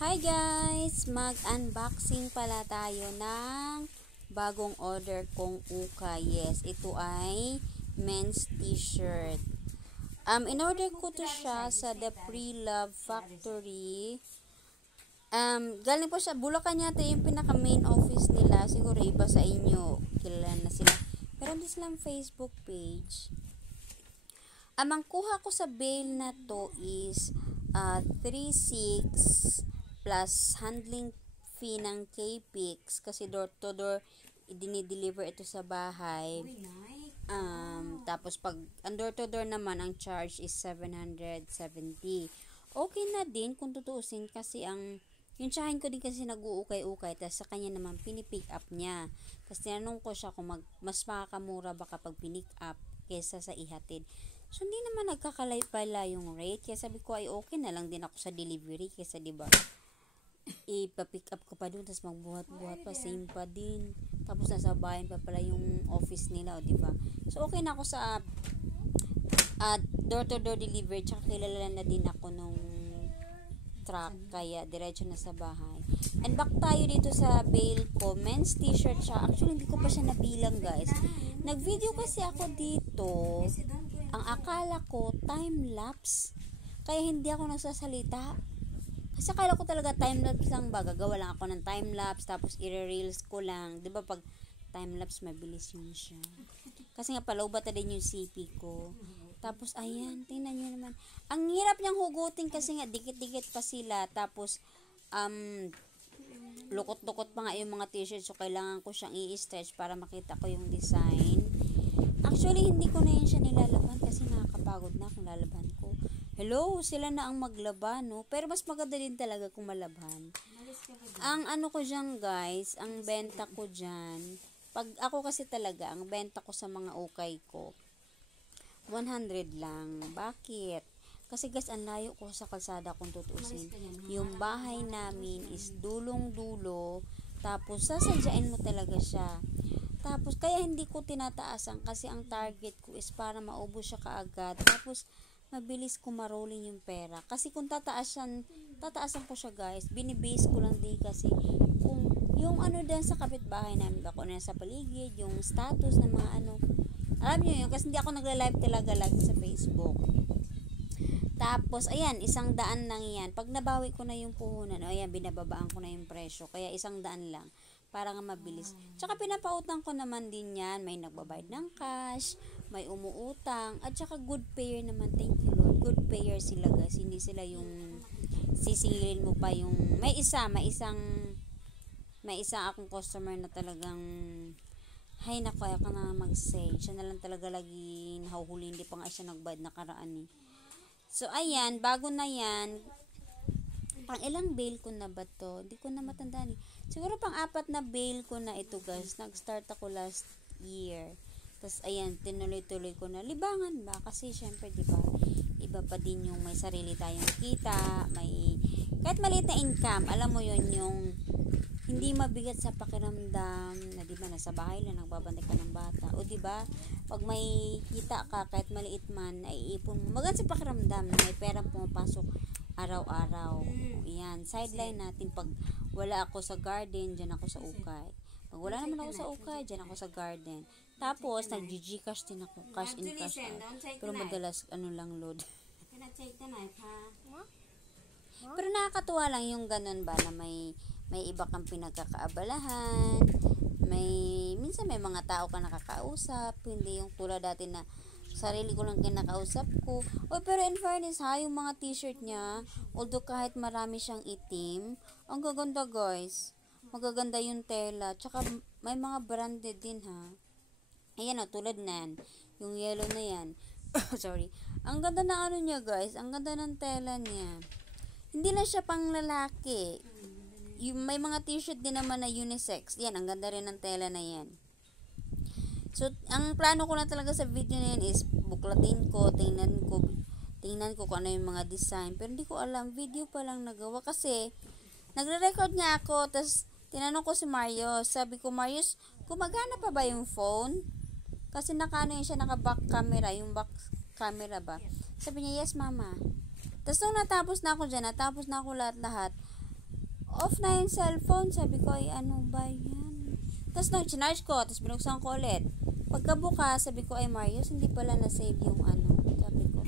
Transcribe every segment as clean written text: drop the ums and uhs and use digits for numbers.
Hi guys! Mag-unboxing pala tayo ng bagong order kong ukay. Yes, ito ay men's t-shirt. In-order ko to siya sa The Pre-Love Factory. Galing po siya, Bulacan yata yung pinaka main office nila. Siguro iba sa inyo, kilala na sila. Pero hindi silang Facebook page. Ang kuha ko sa bail na to is 3.6 plus handling fee ng KPIX kasi door to door dinideliver ito sa bahay. Tapos pag ang door to door naman ang charge is 770. Okay na din kung tutuusin kasi yung tsahin ko din kasi nag-uukay-ukay tapos sa kanya naman pinipick up niya. Tapos tinanong ko siya kung mas makakamura ba kapag pinick up kesa sa ihatid. So hindi naman nagkakalay pala yung rate kaya sabi ko ay okay na lang din ako sa delivery kesa diba ipa-pick up ko pa doon tapos magbuhat-buhat pa, same pa din, tapos nasa bayan pa pala yung office nila, o diba? So okay na ako sa door to door delivery, tsaka kilala na din ako nung truck, kaya diretso na sa bahay. And back tayo dito sa bail ko, men's t-shirt siya. Actually hindi ko pa siya nabilang guys, nag-video kasi ako dito, ang akala ko time lapse kaya hindi ako nagsasalita. Kasi akala ko talaga time-lapse lang ba, gagawa lang ako ng time-lapse, tapos i-reels ko lang. Diba pag time-lapse, mabilis yun siya. Kasi nga palaubat na din yung CP ko. Tapos, ayan, tingnan nyo naman. Ang hirap niyang hugutin kasi nga, dikit-dikit pa sila. Tapos, lukot-lukot pa nga yung mga t-shirt. So, kailangan ko siyang i-stretch para makita ko yung design. Actually, hindi ko na yun siya nilalaban kasi nakakapagod na kung lalaban ko. Hello, sila na ang maglaban, no? Pero mas maganda din talaga kung malaban. Ang ano ko dyan, guys, ang benta ko dyan, pag ako kasi talaga, ang benta ko sa mga ukay ko, 100 lang. Bakit? Kasi guys, ang layo ko sa kalsada kung tutuusin. Yung bahay namin is dulong-dulo, tapos sasadyain mo talaga siya. Tapos, kaya hindi ko tinataasan kasi ang target ko is para maubos siya kaagad. Tapos, mabilis ko marolling yung pera. Kasi kung tataasan ko siya guys, binibase ko lang din kasi kung yung ano din sa kapitbahay namin, bako na sa paligid, yung status ng mga ano, alam nyo yun, kasi hindi ako nagla-live talaga live sa Facebook. Tapos, ayan, 100 lang yan. Pag nabawi ko na yung puhunan, ayan, binababaan ko na yung presyo. Kaya 100 lang. Para nga mabilis. Tsaka pinapautang ko naman din yan. May nagbabayad ng cash, may umuutang, at tsaka good payer naman. Thank you Lord. Good payer sila guys. Hindi sila yung sisingilin mo pa yung, may isang akong customer na talagang, hay naku, kaya ka na mag-say. Siya na lang talaga lagi nahuhuli. Hindi pa nga siya nagbayad nakaraan eh. So, ayan, bago na yan, pang ilang bail ko na ba to? Hindi ko na matandaan eh. Siguro pang 4 na bail ko na ito guys. Nag-start ako last year. Tapos ayan, tinuloy-tuloy ko na. Libangan ba? Kasi syempre diba, iba pa din yung may sarili tayong kita. May, kahit maliit na income, alam mo yon yung hindi mabigat sa pakiramdam na diba, nasa bahay lang, nagbabantay ka ng bata. O diba, pag may kita ka, kahit maliit man, naiipon mo. Maganda sa pakiramdam na may perang pumapasok araw-araw. Yan, sideline natin. Pag wala ako sa garden, dyan ako sa ukay. Pag wala naman ako sa ukay, dyan ako sa garden. Tapos, nag-gcash din ako. Cash in, cash out. Pero madalas, ano lang load. Pero nakakatuwa lang yung ganun ba, na may iba kang pinagkakaabalahan. Minsan may mga tao ka nakakausap. Hindi yung tulad dati na sarili ko lang kinakausap ko. Pero in fairness ha, yung mga t-shirt niya, although kahit marami siyang itim, ang gaganda guys. Magaganda yung tela. Tsaka may mga branded din ha. Ayan o, tulad na yan. Yung yellow na yan. Sorry. Ang ganda na ano niya guys. Ang ganda ng tela niya. Hindi na siya pang lalaki. May mga t-shirt din naman na unisex. Yan, ang ganda rin ng tela na yan. So, ang plano ko na talaga sa video na yun is buklatin ko, tingnan ko kung ano yung mga design. Pero hindi ko alam, video pa lang nagawa kasi nagre-record niya ako, tapos tinanong ko si Marius. Sabi ko, Marius, gumagana pa ba yung phone? Kasi nakaano yun siya, naka-back camera, yung back camera ba? Sabi niya, yes mama. Tapos nung natapos na ako dyan, natapos na ako lahat-lahat, Off na yung cellphone. Sabi ko, ay ano ba yan? Tapos nung chinarge ko, tapos binuksan ko ulit. Pagkabukas, sabi ko, ay Marius, hindi pala na-save yung ano. Sabi ko,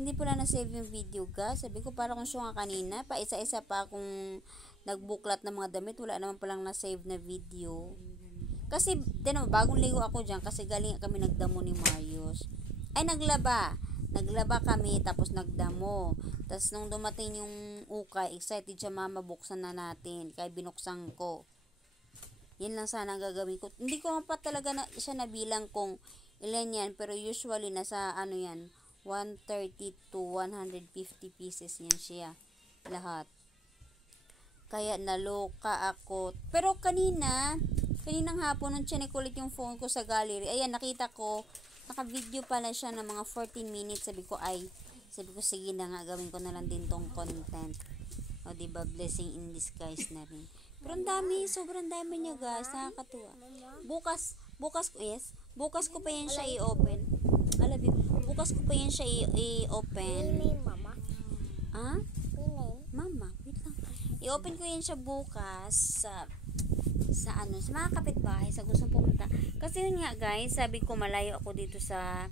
hindi pala na-save yung video ga. Sabi ko, para kung siya nga kanina, pa isa-isa pa akong nagbuklat ng mga damit, wala naman palang na-save na video. Kasi, bagong ligo ako dyan, kasi galing kami nagdamo ni Marius. Ay, naglaba kami, tapos nagdamo. Tapos nung dumating yung ukay, excited siya, mama, buksan na natin. Kaya binuksan ko. Yan lang sana ang gagawin ko. Hindi ko pa talaga siya nabilang kung ilan yan, pero usually nasa ano yan, 130 to 150 pieces yan siya. Lahat. Kaya naloka ako. Pero kaninang hapon, nung chinek ulit yung phone ko sa gallery, ayan, nakita ko, naka-video pala siya ng mga 14 minutes. Sabi ko, sige na nga, gawin ko na lang din tong content. O, diba, blessing in disguise na rin. Pero ang dami, sobrang dami niya, guys. Nakakatuwa. Bukas ko pa yan siya i-open. Bukas ko pa yan siya i-open. Mama. Ah? Mama, wait lang. I-open ko yan siya bukas sa mga kapitbahay, sa gustong pumunta. Kasi yun nga, guys, sabi ko malayo ako dito sa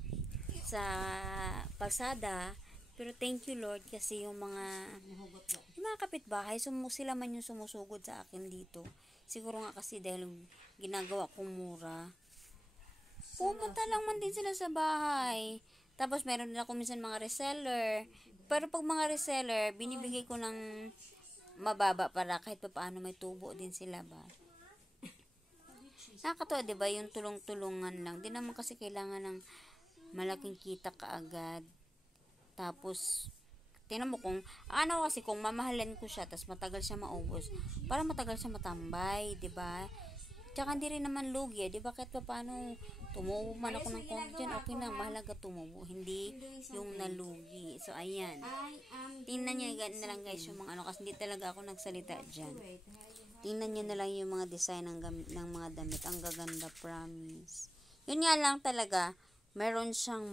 kalsada, pero thank you Lord kasi yung mga kapitbahay, sila man yung sumusugod sa akin dito. Siguro nga kasi dahil ginagawa kong mura. Pumunta lang man din sila sa bahay. Tapos meron din ako minsan mga reseller. Pero pag mga reseller, binibigay ko ng mababa para kahit pa paano may tubo din sila ba. Nakakatawa, diba? Yung tulong-tulungan lang. Di naman kasi kailangan ng malaking kita kaagad. Tapos, tingnan mo kung mamahalan ko siya, tapos matagal siya maubos, para matagal siya matambay, diba? Tsaka hindi rin naman lugi, diba? Kahit pa paano, tumubo man ako ng konti dyan, okay na, mahalaga tumubo. Hindi yung nalugi. So, ayan. Tingnan nyo na lang guys yung mga kasi hindi talaga ako nagsalita dyan. Tingnan nyo na lang yung mga design ng mga damit. Ang gaganda, promise. Yun nga lang talaga, meron siyang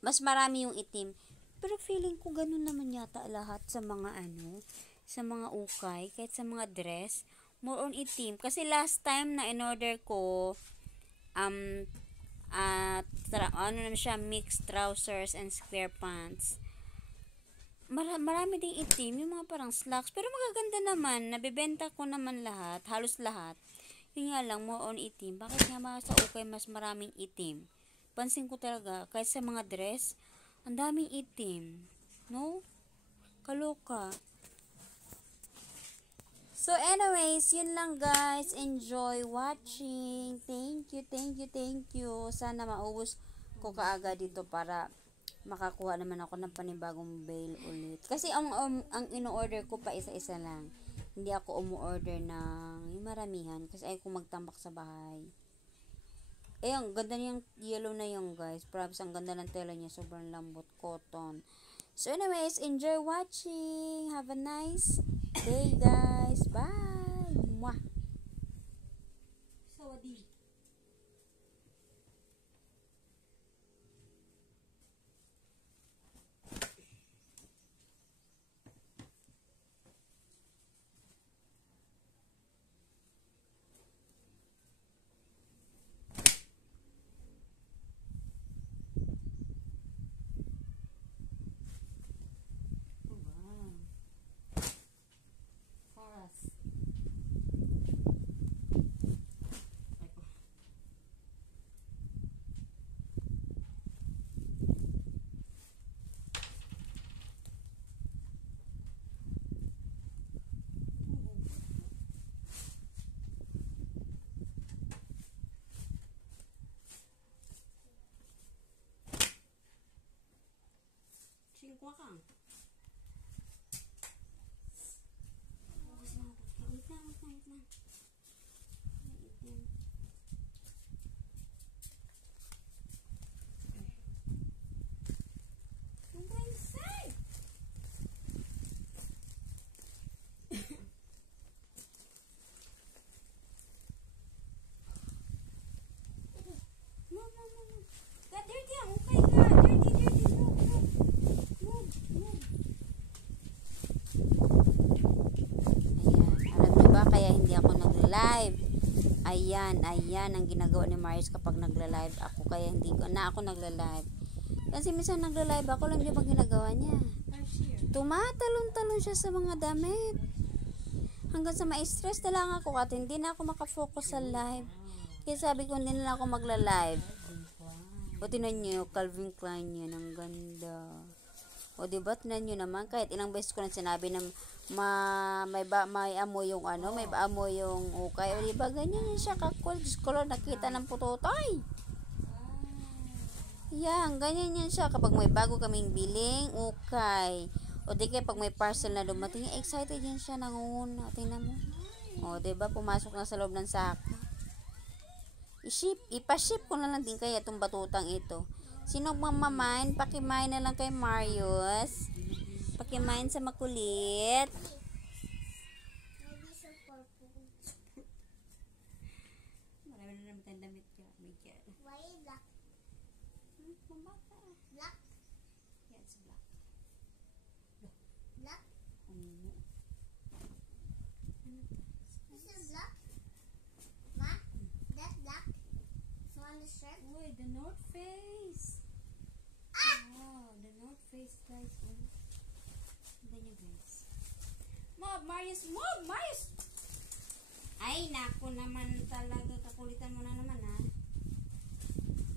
mas marami yung itim. Pero feeling ko ganun naman yata lahat sa mga sa mga ukay, kahit sa mga dress, more on itim. Kasi last time na in-order ko, naman siya, mixed trousers and square pants. Marami ding itim, yung mga parang slacks. Pero magaganda naman, nabibenta ko naman lahat, halos lahat. Yun nga lang, more on itim. Bakit nga mga sa ukay mas maraming itim? Pansin ko talaga, kahit sa mga dress, ang daming itim. No? Kaloka. So anyways, yun lang guys. Enjoy watching. Thank you. Sana maubos ko kaagad dito para makakuha naman ako ng panibagong bail ulit. Kasi ang ino-order ko pa isa-isa lang. Hindi ako umu-order ng maramihan kasi ayaw ko magtambak sa bahay. Ang ganda niyang yellow na yung guys. Promise, ang ganda ng tela niya. Sobrang lambot. Cotton. So anyways, enjoy watching. Have a nice day guys. Bye. Mwah. Sawadi. Singkwa kang. Wait lang. No. That dirty, okay ka. Dirty. Move. nagla-live. Ayan ang ginagawa ni Marius kapag nagla-live ako, kaya hindi ko na ako nagla-live. Kasi minsan nagla-live ako, alam niyo bang ginagawa niya? Tumatalon-talon siya sa mga damit. Hanggang sa ma-stress na lang ako at hindi na ako makafocus sa live. Kaya sabi ko hindi na lang ako magla-live. O tinan niyo, Calvin Klein yan, ang ganda. O diba, tinan nyo naman, kahit ilang beses ko na sinabi na may amoy yung ano, may amoy yung ukay. O diba, ganyan yun siya kakul. Diyos ko lang, nakita ng putotoy. Yan, ganyan yan siya. Kapag may bago kaming biling, ukay. O di kaya pag may parcel na dumating, excited yan siya, nangunguna. Tingnan mo. O diba, pumasok na sa loob ng sako. Ipaship ko na lang din kaya itong batutang ito. Sino mamamain? Pakimain na lang kay Marius. Pakimain sa makulit. Marami na naman tayong damit ka. Why black? Mabata. Black? Yeah, it's black. Black? Is it black? Ma? That black? So on the shirt? Uy, the North Face. Wow, the North Face, guys. Tignan nyo, guys. Marius! Ay, naku naman talaga. Kakulitan mo na naman, ha?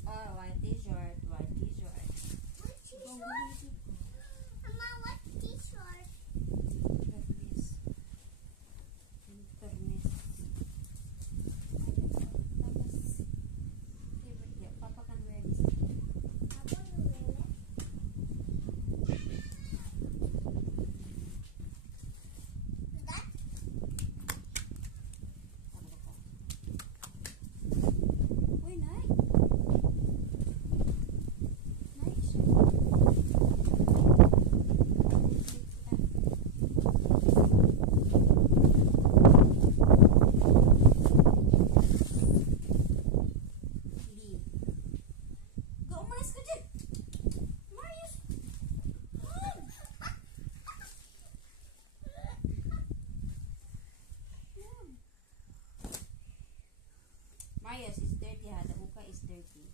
Oh, white t-shirt. What t-shirt? Mama, what t-shirt? Permis. Tapos, favorite niya. Papa can wear this. Papa will wear it. That? Uy, nice. Nice. Go, umalis ka dyan. Marius. Marius is dirty, ha? The buka is dirty.